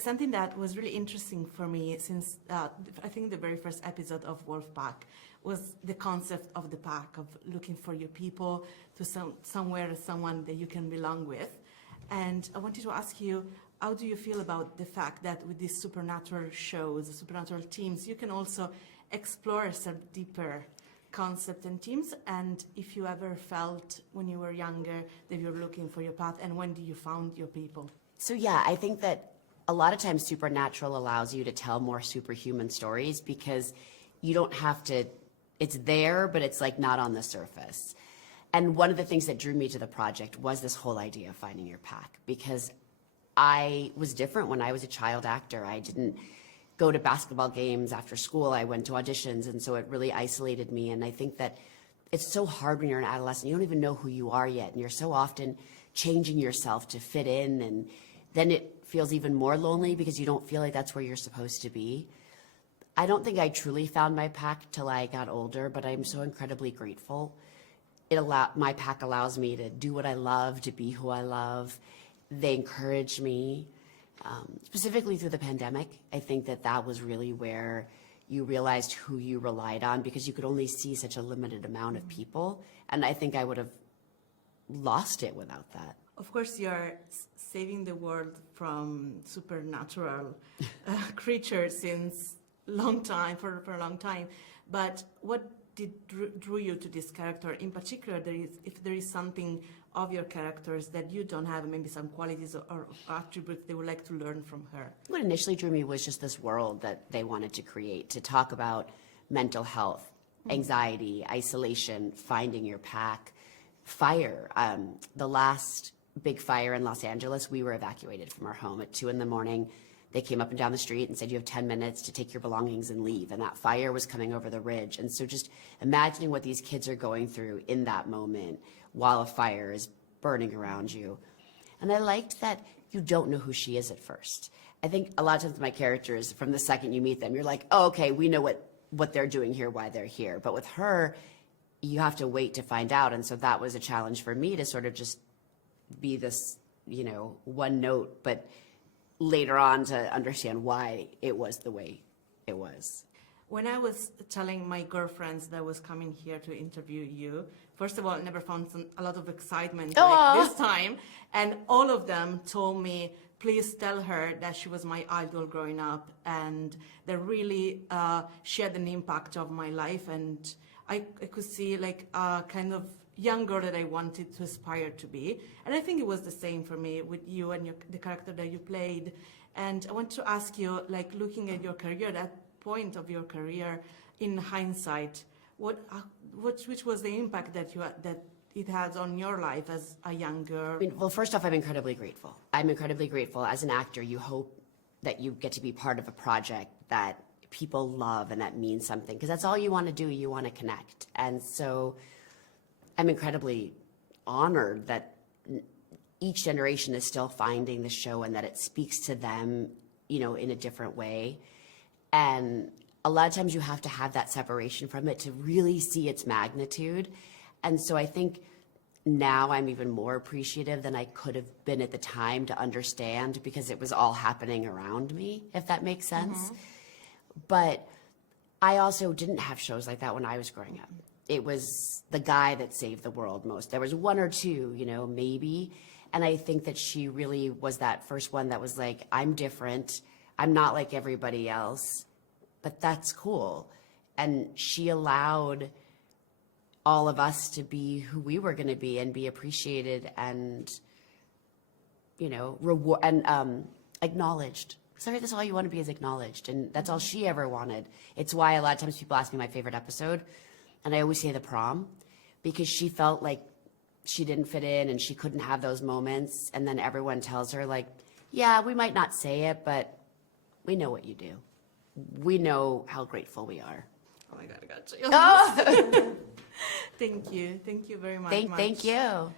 something that was really interesting for me since I think the very first episode of Wolf Pack was the concept of the pack, of looking for your people, to someone that you can belong with. And I wanted to ask you, how do you feel about the fact that with these supernatural shows, supernatural themes, you can also explore some deeper concept and themes, and if you ever felt when you were younger that you were looking for your path, and when do you found your people? So yeah, I think that a lot of times supernatural allows you to tell more superhuman stories because you don't have to, it's there, but it's like not on the surface. And one of the things that drew me to the project was this whole idea of finding your pack, because I was different when I was a child actor. I didn't go to basketball games after school. I went to auditions, and so it really isolated me. And I think that it's so hard when you're an adolescent. You don't even know who you are yet, and you're so often changing yourself to fit in, and then it feels even more lonely because you don't feel like that's where you're supposed to be. I don't think I truly found my pack till I got older, but I'm so incredibly grateful. My pack allows me to do what I love, to be who I love. They encourage me. Specifically through the pandemic, I think that was really where you realized who you relied on, because you could only see such a limited amount of people. And I think I would have lost it without that. Of course, you're saving the world from supernatural creatures since for a long time. But what drew you to this character? In particular, if there is something of your characters that you don't have, maybe some qualities or attributes they would like to learn from her. What initially drew me was just this world that they wanted to create, to talk about mental health, anxiety, isolation, finding your pack, fire. The last big fire in Los Angeles, we were evacuated from our home at 2 a.m. They came up and down the street and said, you have 10 minutes to take your belongings and leave. And that fire was coming over the ridge. And so just imagining what these kids are going through in that moment while a fire is burning around you. And I liked that you don't know who she is at first. I think a lot of times my characters, from the second you meet them, you're like, oh, okay, we know what they're doing here, why they're here. But with her, you have to wait to find out. And so that was a challenge for me, to sort of just be this, one note, but later on to understand why it was the way it was. When I was telling my girlfriends that I was coming here to interview you, first of all, I never found a lot of excitement like this time. And all of them told me, please tell her that she was my idol growing up, and that really she had an impact of my life. And I could see like a kind of young girl that I wanted to aspire to be. And I think it was the same for me with you and the character that you played. And I want to ask you, like, looking at your career, that point of your career in hindsight, which was the impact that it has on your life as a young girl? Well, first off, I'm incredibly grateful. I'm incredibly grateful. As an actor, you hope that you get to be part of a project that people love and that means something, because that's all you want to do. You want to connect. And so I'm incredibly honored that each generation is still finding the show and that it speaks to them, in a different way. And a lot of times you have to have that separation from it to really see its magnitude. And so I think now I'm even more appreciative than I could have been at the time to understand, because it was all happening around me, if that makes sense. Mm-hmm. But I also didn't have shows like that when I was growing up. It was the guy that saved the world most. There was one or two, maybe. And I think that she really was that first one that was like, I'm different. I'm not like everybody else, but that's cool. And she allowed all of us to be who we were going to be and be appreciated and, reward and acknowledged. So that's all you want to be, is acknowledged. And that's all she ever wanted. It's why a lot of times people ask me my favorite episode. And I always say the prom, because she felt like she didn't fit in and she couldn't have those moments. And then everyone tells her, like, yeah, we might not say it, but we know what you do. We know how grateful we are. Oh my God, I got you. Oh. Thank you. Thank you very much. Thank you.